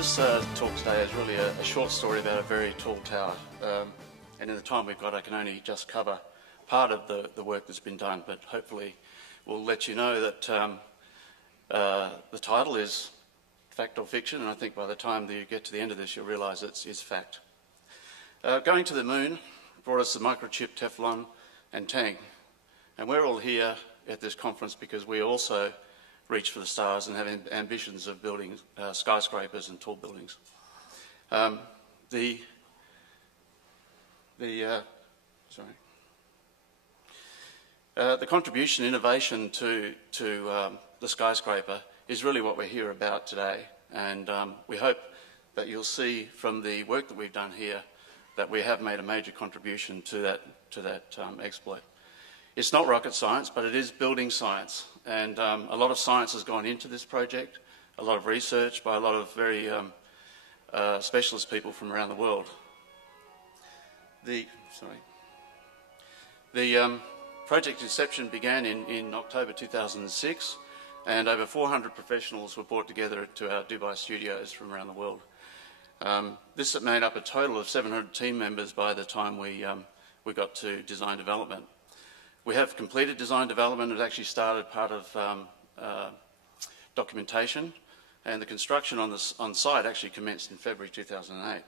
This talk today is really a short story about a very tall tower, and in the time we've got I can only just cover part of the work that's been done, but hopefully we'll let you know that the title is Fact or Fiction, and I think by the time that you get to the end of this you'll realise it's fact. Going to the moon brought us the microchip, Teflon and Tang, and we're all here at this conference because we also reach for the stars and have ambitions of building skyscrapers and tall buildings. The contribution, innovation to the skyscraper is really what we're here about today, and we hope that you'll see from the work that we've done here that we have made a major contribution to that exploit. It's not rocket science, but it is building science, and a lot of science has gone into this project, a lot of research by a lot of very specialist people from around the world. The project Inception began in October 2006, and over 400 professionals were brought together to our Dubai studios from around the world. This made up a total of 700 team members by the time we got to design development. We have completed design development. It actually started part of documentation, and the construction on site actually commenced in February 2008.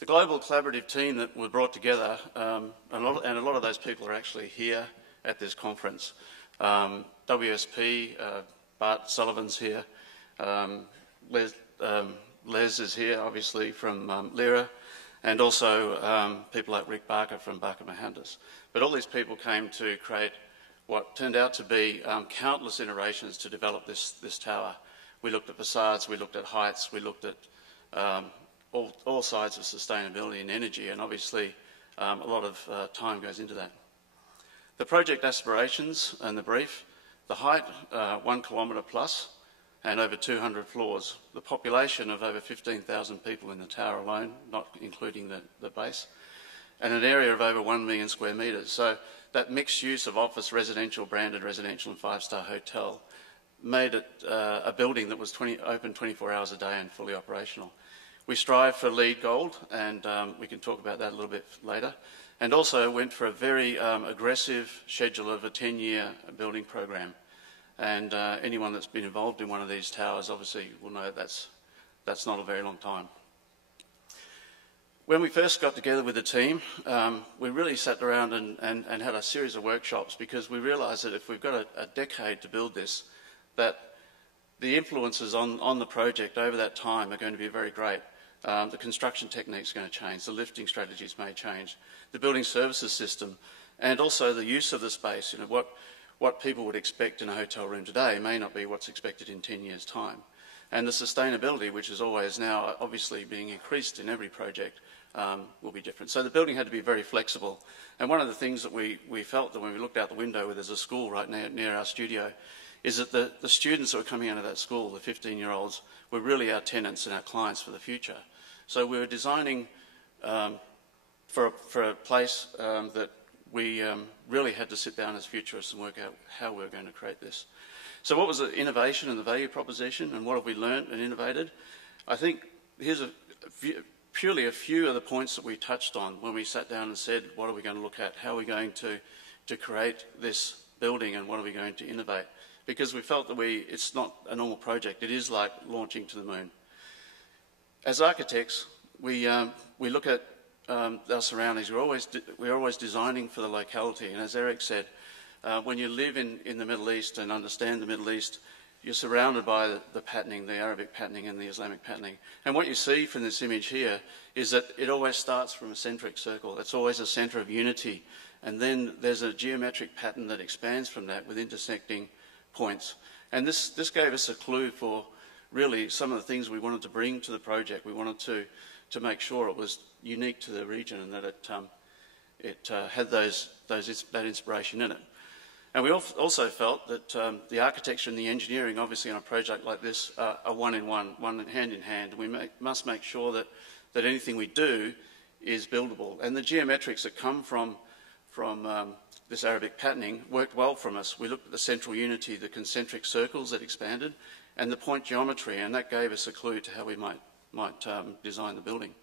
The global collaborative team that were brought together, and a lot of those people are actually here at this conference. WSP, Bart Sullivan's here, Les is here, obviously, from Lyra, and also people like Rick Barker from Barker Mahandas. But all these people came to create what turned out to be countless iterations to develop this tower. We looked at facades, we looked at heights, we looked at all sides of sustainability and energy, and obviously a lot of time goes into that. The project aspirations and the brief, the height 1 kilometre plus and over 200 floors, the population of over 15,000 people in the tower alone, not including the base, and an area of over 1 million square metres. So that mixed use of office, residential, branded residential and five-star hotel made it a building that was open 24 hours a day and fully operational. We strive for LEED Gold, and we can talk about that a little bit later, and also went for a very aggressive schedule of a 10-year building program. And anyone that's been involved in one of these towers obviously will know that's not a very long time. When we first got together with the team, we really sat around and had a series of workshops, because we realised that if we've got a decade to build this, that the influences on the project over that time are going to be very great. The construction techniques are going to change, the lifting strategies may change, the building services system, and also the use of the space. You know, what people would expect in a hotel room today may not be what's expected in 10 years' time. And the sustainability, which is always now obviously being increased in every project, will be different. So the building had to be very flexible. And one of the things that we felt that when we looked out the window where there's a school right near our studio, is that the students that were coming out of that school, the 15-year-olds, were really our tenants and our clients for the future. So we were designing for a place that we really had to sit down as futurists and work out how we were going to create this. So what was the innovation and the value proposition, and what have we learnt and innovated? I think here's purely a few of the points that we touched on when we sat down and said, what are we going to look at? How are we going to create this building, and what are we going to innovate? Because we felt that it's not a normal project. It is like launching to the moon. As architects, we look at our surroundings. We're always designing for the locality, and as Eric said, when you live in the Middle East and understand the Middle East, you're surrounded by the patterning, the Arabic patterning and the Islamic patterning. And what you see from this image here is that it always starts from a centric circle. It's always a centre of unity, and then there's a geometric pattern that expands from that with intersecting points. And this gave us a clue for really some of the things we wanted to bring to the project. We wanted to make sure it was unique to the region and that it had that inspiration in it. And we also felt that the architecture and the engineering, obviously on a project like this, are one hand in hand. We must make sure that anything we do is buildable. And the geometrics that come from this Arabic patterning worked well from us. We looked at the central unity, the concentric circles that expanded, and the point geometry, and that gave us a clue to how we might design the building.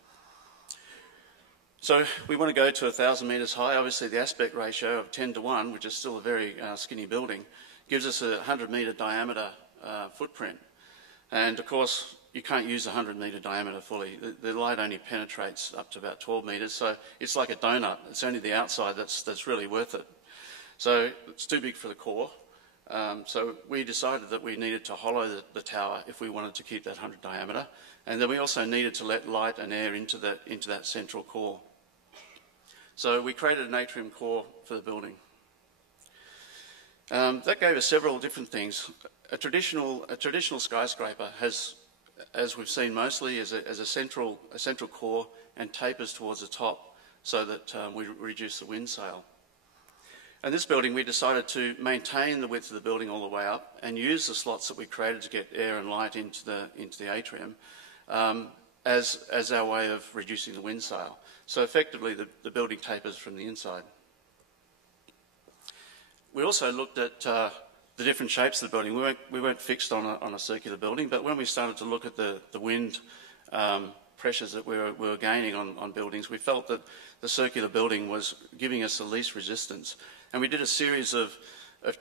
So we want to go to 1,000 metres high. Obviously the aspect ratio of 10 to 1, which is still a very skinny building, gives us a 100-metre diameter footprint. And of course, you can't use a 100-metre diameter fully. The light only penetrates up to about 12 metres, so it's like a donut. It's only the outside that's really worth it. So it's too big for the core. So we decided that we needed to hollow the tower if we wanted to keep that 100 diameter. And then we also needed to let light and air into that central core. So we created an atrium core for the building. That gave us several different things. A traditional skyscraper has, as we've seen mostly, is a central core and tapers towards the top so that we reduce the wind sail. And this building, we decided to maintain the width of the building all the way up and use the slots that we created to get air and light into the atrium as our way of reducing the wind sail. So effectively, the building tapers from the inside. We also looked at the different shapes of the building. We weren't fixed on a circular building, but when we started to look at the wind pressures that we were gaining on buildings, we felt that the circular building was giving us the least resistance. And we did a series of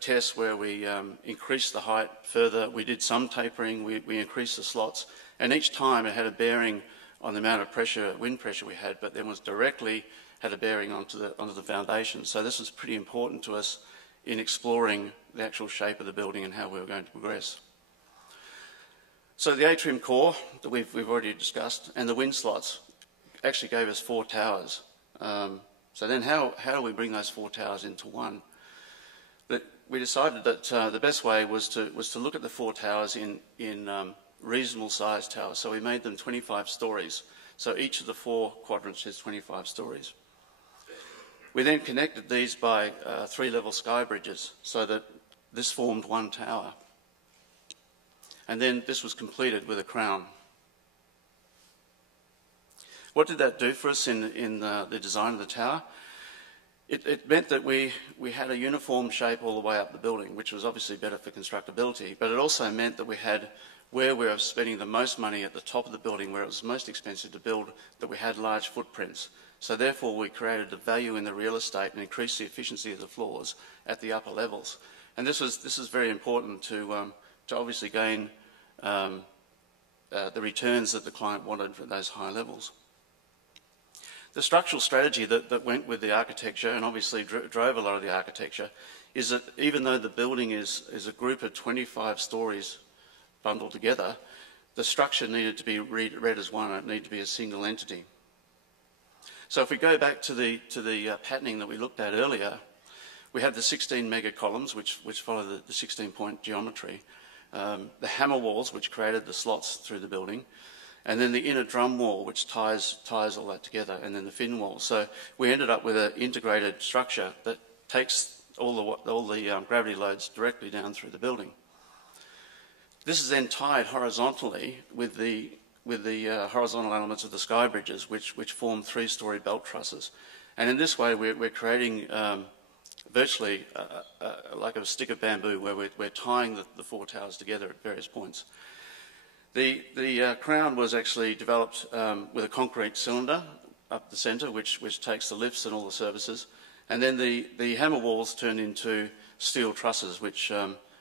tests where we increased the height further. We did some tapering, we increased the slots, and each time it had a bearing on the amount of pressure, wind pressure we had, but then was directly had a bearing onto the foundation. So this was pretty important to us in exploring the actual shape of the building and how we were going to progress. So the atrium core that we've already discussed and the wind slots actually gave us 4 towers. So then how do we bring those 4 towers into one? We decided that the best way was to look at the 4 towers in reasonable sized towers. So we made them 25 stories. So each of the 4 quadrants is 25 stories. We then connected these by 3-level sky bridges so that this formed one tower. And then this was completed with a crown. What did that do for us in the design of the tower? It meant that we had a uniform shape all the way up the building, which was obviously better for constructability, but it also meant that we had, where we were spending the most money at the top of the building, where it was most expensive to build, that we had large footprints. So therefore we created the value in the real estate and increased the efficiency of the floors at the upper levels. And this is very important to obviously gain the returns that the client wanted for those high levels. The structural strategy that went with the architecture and obviously drove a lot of the architecture is that even though the building is a group of 25 stories bundled together, the structure needed to be read as one. It needed to be a single entity. So if we go back to the patterning that we looked at earlier, we have the 16 mega columns which follow the 16-point geometry, the hammer walls which created the slots through the building, and then the inner drum wall which ties all that together, and then the fin wall. So we ended up with an integrated structure that takes all the gravity loads directly down through the building. This is then tied horizontally with the horizontal elements of the sky bridges, which form 3-story belt trusses. And in this way, we're creating virtually like a stick of bamboo, where we're tying the 4 towers together at various points. The crown was actually developed with a concrete cylinder up the centre, which takes the lifts and all the services. And then the hammer walls turned into steel trusses, which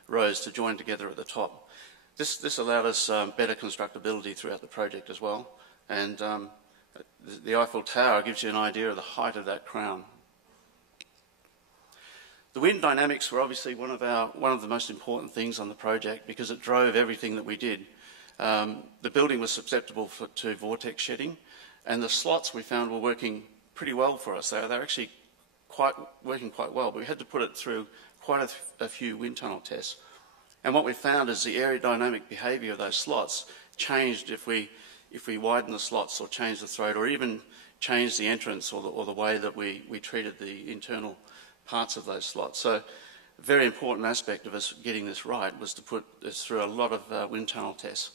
rose to join together at the top. This allowed us better constructability throughout the project as well. And the Eiffel Tower gives you an idea of the height of that crown. The wind dynamics were obviously one of the most important things on the project because it drove everything that we did. The building was susceptible to vortex shedding, and the slots we found were working pretty well for us. They're actually working quite well, but we had to put it through quite a few wind tunnel tests. And what we found is the aerodynamic behaviour of those slots changed if we widened the slots or changed the throat or even changed the entrance or the way that we treated the internal parts of those slots. So a very important aspect of us getting this right was to put this through a lot of wind tunnel tests.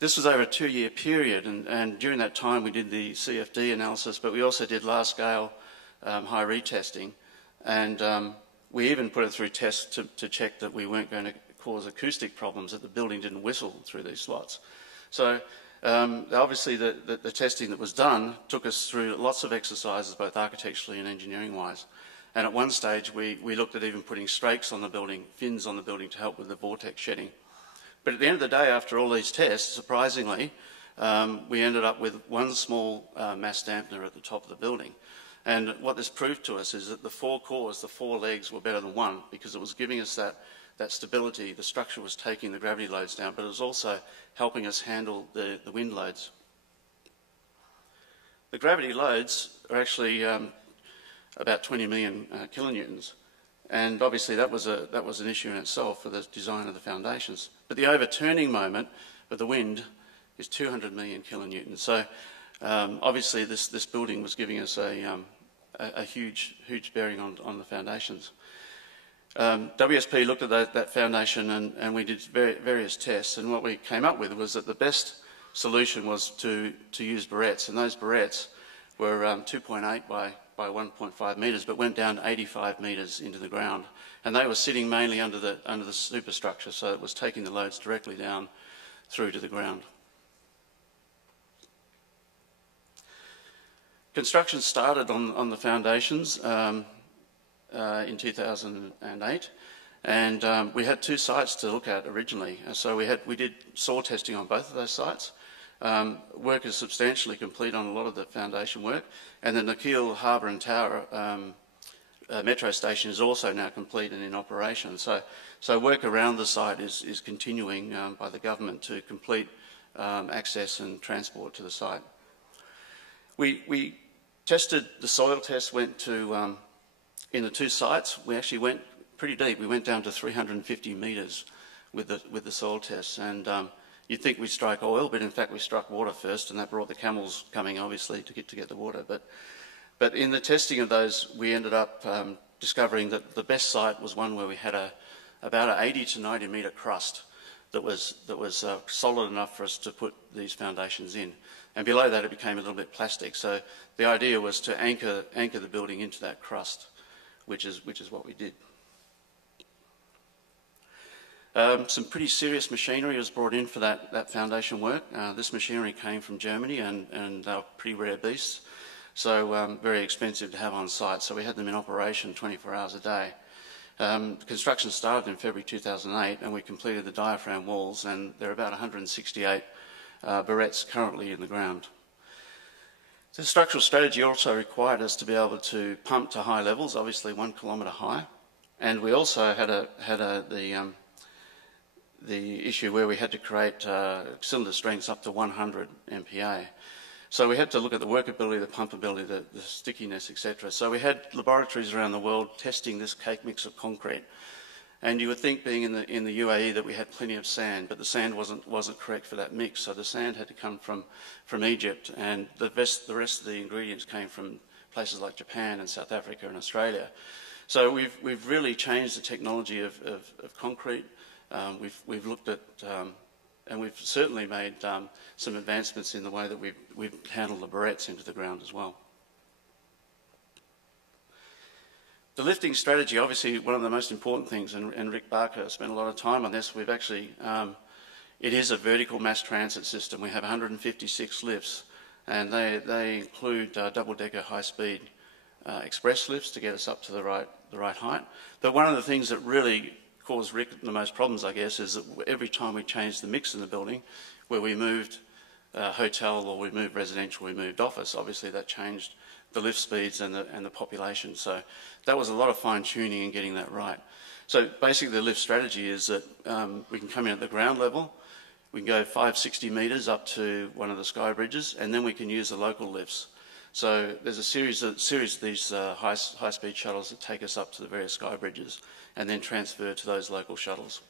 This was over a 2-year period, and during that time we did the CFD analysis, but we also did large-scale high retesting, and we even put it through tests to check that we weren't going to cause acoustic problems that the building didn't whistle through these slots. So obviously the testing that was done took us through lots of exercises, both architecturally and engineering-wise. And at one stage, we looked at even putting strakes on the building, fins on the building to help with the vortex shedding. But at the end of the day, after all these tests, surprisingly, we ended up with one small mass dampener at the top of the building. And what this proved to us is that the 4 cores, the 4 legs, were better than one, because it was giving us that stability. The structure was taking the gravity loads down, but it was also helping us handle the wind loads. The gravity loads are actually about 20 million kilonewtons. And obviously that was an issue in itself for the design of the foundations. But the overturning moment of the wind is 200 million kilonewtons. So obviously this building was giving us a huge bearing on the foundations. WSP looked at that foundation and we did various tests, and what we came up with was that the best solution was to use barrettes, and those barrettes were 2.8 by 1.5 metres, but went down 85 metres into the ground, and they were sitting mainly under the superstructure, so it was taking the loads directly down through to the ground. Construction started on the foundations in 2008, and we had 2 sites to look at originally. So we did soil testing on both of those sites. Work is substantially complete on a lot of the foundation work, and the Nakheel Harbor and Tower metro station is also now complete and in operation. So work around the site is continuing by the government to complete access and transport to the site. We tested, the soil test went to, in the 2 sites, we actually went pretty deep. We went down to 350 metres with the soil tests, and you'd think we'd strike oil, but in fact we struck water first, and that brought the camels coming, obviously, to get the water. But in the testing of those, we ended up discovering that the best site was one where we had about an 80 to 90 metre crust that was solid enough for us to put these foundations in. And below that it became a little bit plastic. So the idea was to anchor the building into that crust, which is what we did. Some pretty serious machinery was brought in for that foundation work. This machinery came from Germany, and they were pretty rare beasts, so very expensive to have on site. So we had them in operation 24 hours a day. Construction started in February 2008, and we completed the diaphragm walls, and there are about 168 barrettes currently in the ground. The structural strategy also required us to be able to pump to high levels, obviously 1 kilometre high, and we also had the issue where we had to create cylinder strengths up to 100 MPa. So we had to look at the workability, the pumpability, the stickiness, etc. So we had laboratories around the world testing this cake mix of concrete. And you would think, being in the UAE, that we had plenty of sand, but the sand wasn't correct for that mix. So the sand had to come from Egypt, and the rest of the ingredients came from places like Japan and South Africa and Australia. So we've really changed the technology of concrete. We've looked at, and we've certainly made some advancements in the way that we've handled the barrettes into the ground as well. The lifting strategy, obviously one of the most important things, and Rick Barker spent a lot of time on this. We've actually, it is a vertical mass transit system. We have 156 lifts, and they include double-decker high-speed express lifts to get us up to the right height. But one of the things that really caused Rick the most problems, I guess, is that every time we changed the mix in the building, where we moved hotel or we moved residential, we moved office, obviously that changed the lift speeds and the population. So that was a lot of fine-tuning and getting that right. So basically the lift strategy is that we can come in at the ground level, we can go 560 metres up to one of the sky bridges, and then we can use the local lifts. So there's a series of these high-speed shuttles that take us up to the various sky bridges and then transfer to those local shuttles.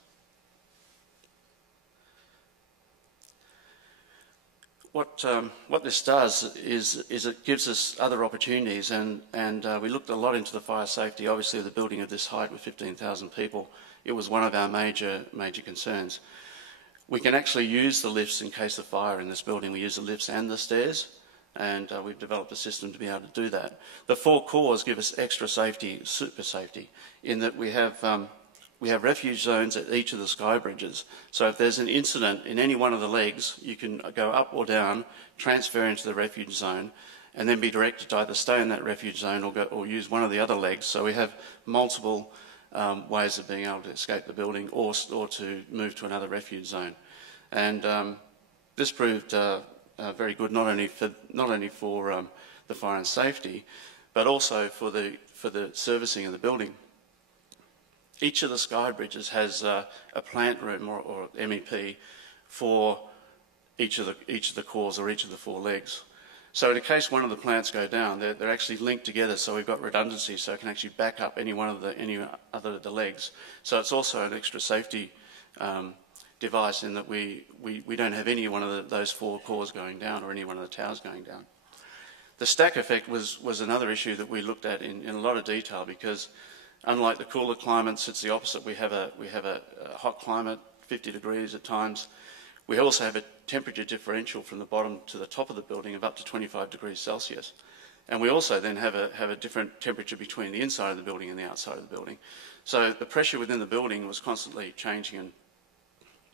What this does is it gives us other opportunities, and we looked a lot into the fire safety. Obviously, the building of this height with 15,000 people, it was one of our major concerns. We can actually use the lifts in case of fire in this building. We use the lifts and the stairs, and we've developed a system to be able to do that. The 4 cores give us extra safety, super safety, in that we have we have refuge zones at each of the sky bridges. So if there's an incident in any one of the legs, you can go up or down, transfer into the refuge zone, and then be directed to either stay in that refuge zone or use one of the other legs. So we have multiple ways of being able to escape the building or to move to another refuge zone. And this proved very good, not only for the fire and safety, but also for the servicing of the building. Each of the sky bridges has a plant room or MEP for each of the cores or each of the 4 legs. So in case one of the plants go down, they're actually linked together, so we've got redundancy, so it can actually back up any other of the legs. So it's also an extra safety device in that we don't have any one of those 4 cores going down or any one of the towers going down. The stack effect was another issue that we looked at in a lot of detail, because unlike the cooler climates, it's the opposite. We have a hot climate, 50 degrees at times. We also have a temperature differential from the bottom to the top of the building of up to 25 degrees Celsius. And we also then have a different temperature between the inside of the building and the outside of the building. So the pressure within the building was constantly changing,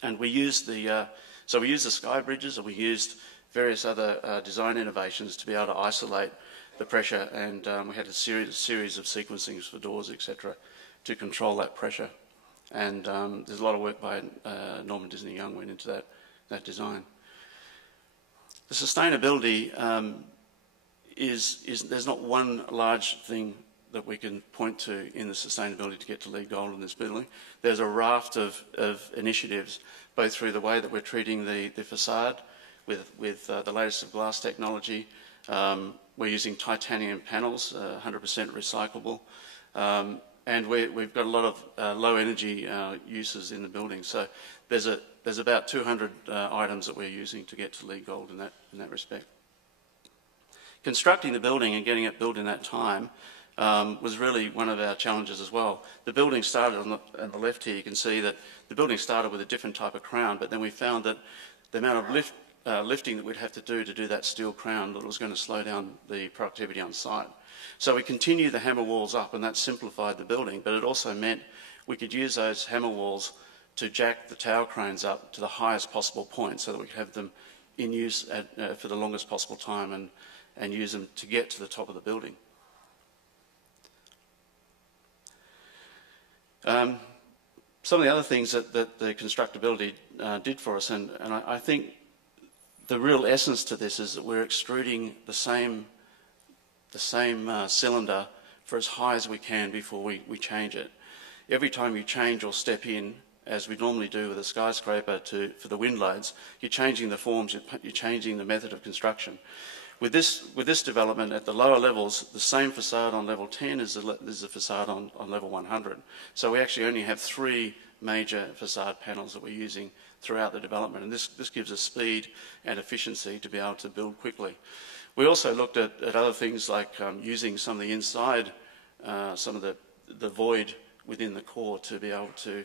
and we used the sky bridges, and we used various other design innovations to be able to isolate the pressure, and we had a series of sequencings for doors, etc., to control that pressure. And there's a lot of work by Norman Disney Young went into that design. The sustainability there's not one large thing that we can point to in the sustainability to get to LEED Gold in this building. There's a raft of initiatives, both through the way that we're treating the facade with the latest of glass technology. We're using titanium panels, 100% recyclable, and we've got a lot of low energy uses in the building. So there's about 200 items that we're using to get to LEED Gold in that respect. Constructing the building and getting it built in that time was really one of our challenges as well. The building started on the left here. You can see that the building started with a different type of crown, but then we found that the amount of lifting that we'd have to do that steel crown, that was going to slow down the productivity on site. So we continued the hammer walls up, and that simplified the building, but it also meant we could use those hammer walls to jack the tower cranes up to the highest possible point so that we could have them in use for the longest possible time and use them to get to the top of the building. Some of the other things that the Constructability did for us, and I think the real essence to this is that we're extruding the same cylinder for as high as we can before we change it. Every time you change or step in, as we normally do with a skyscraper for the wind loads, you're changing the forms, you're changing the method of construction. With this development at the lower levels, the same facade on level 10 is the facade on level 100. So we actually only have 3 major facade panels that we're using throughout the development, and this gives us speed and efficiency to be able to build quickly. We also looked at other things like using some of the inside, some of the void within the core to be able to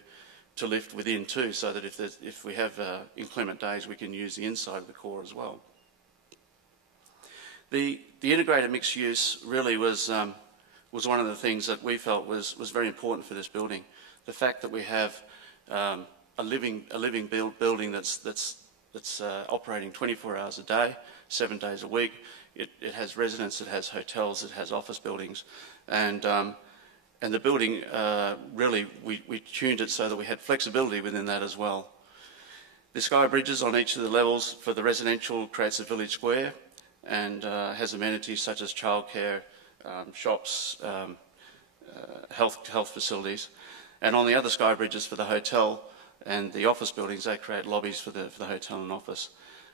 lift within too, so that if we have inclement days, we can use the inside of the core as well. The integrated mixed use really was one of the things that we felt was very important for this building. The fact that we have a living building that's operating 24 hours a day, 7 days a week. It has residents, it has hotels, it has office buildings, and the building really we tuned it so that we had flexibility within that as well. The sky bridges on each of the levels for the residential creates a village square and has amenities such as childcare, shops, health facilities, and on the other sky bridges for the hotel and the office buildings, they create lobbies for the hotel and office.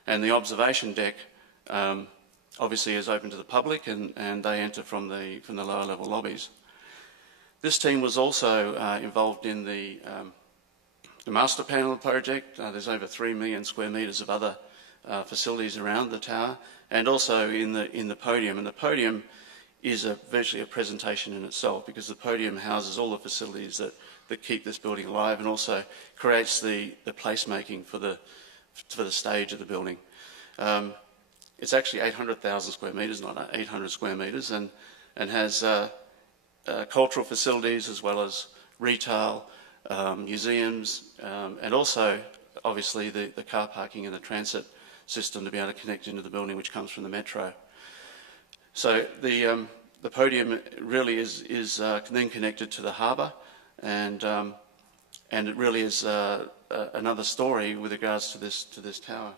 And the observation deck obviously is open to the public, and they enter from the lower level lobbies. This team was also involved in the master panel project. There's over 3 million square metres of other facilities around the tower, and also in the podium. And the podium is virtually a presentation in itself, because the podium houses all the facilities that keep this building alive, and also creates the placemaking for the stage of the building. It's actually 800,000 square metres, not 800 square metres, and has cultural facilities as well as retail, museums, and also, obviously, the car parking and the transit system to be able to connect into the building, which comes from the metro. So the podium really is then connected to the harbour, and it really is another story with regards to this tower.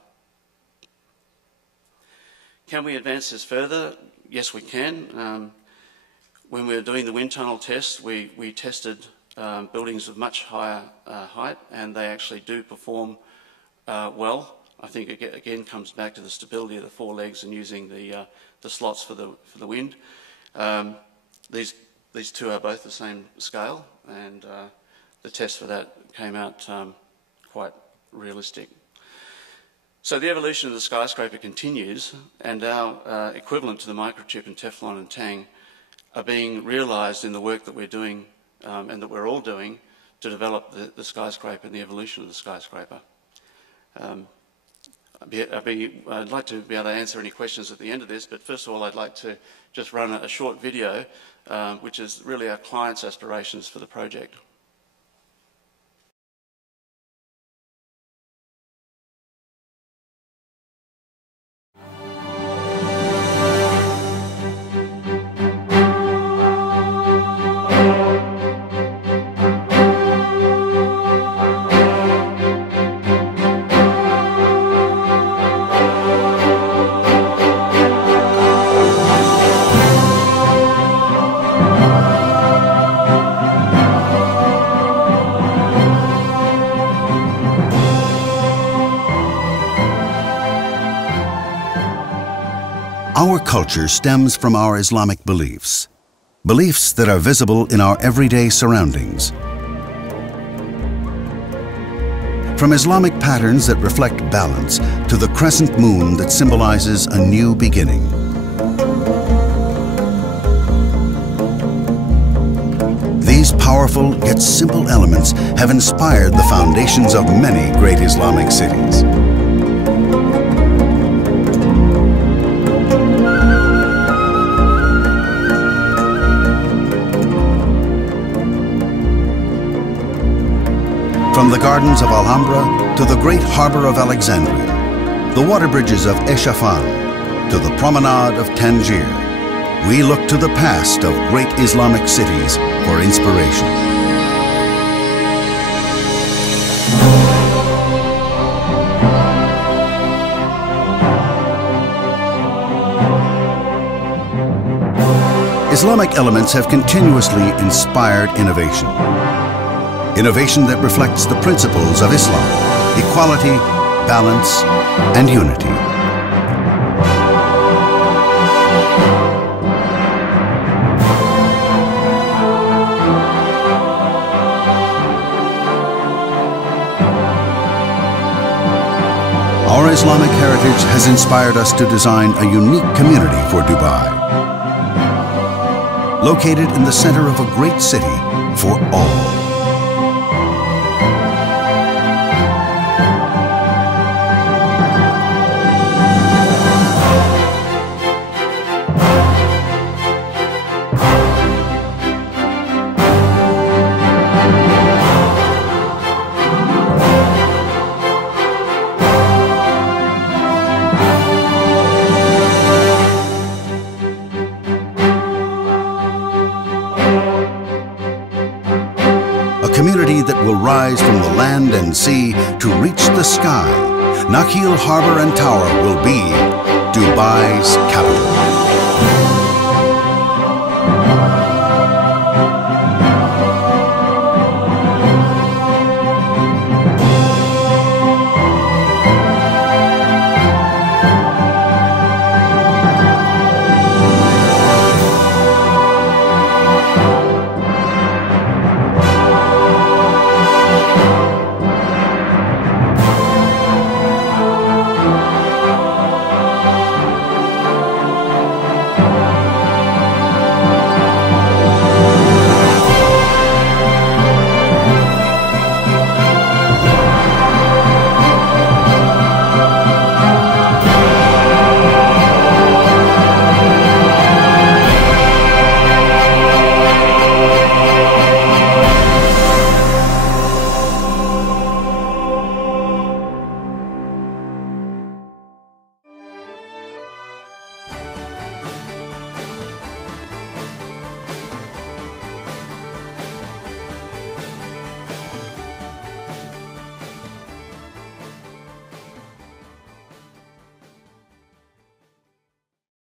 Can we advance this further? Yes, we can. When we were doing the wind tunnel test, we tested buildings of much higher height, and they actually do perform well. I think it again comes back to the stability of the four legs and using the slots for the wind. These two are both the same scale, and the test for that came out quite realistic. So the evolution of the skyscraper continues, and our equivalent to the microchip and Teflon and Tang are being realised in the work that we're doing and that we're all doing to develop the skyscraper and the evolution of the skyscraper. I'd like to be able to answer any questions at the end of this, but first of all I'd like to just run a short video which is really our clients' aspirations for the project. Our culture stems from our Islamic beliefs, beliefs that are visible in our everyday surroundings. From Islamic patterns that reflect balance to the crescent moon that symbolizes a new beginning. These powerful yet simple elements have inspired the foundations of many great Islamic cities. From the gardens of Alhambra to the great harbor of Alexandria, the water bridges of Eshafan to the promenade of Tangier, we look to the past of great Islamic cities for inspiration. Islamic elements have continuously inspired innovation. Innovation that reflects the principles of Islam: equality, balance, and unity. Our Islamic heritage has inspired us to design a unique community for Dubai, located in the center of a great city for all. Community that will rise from the land and sea to reach the sky. Nakheel Harbor and Tower will be Dubai's capital.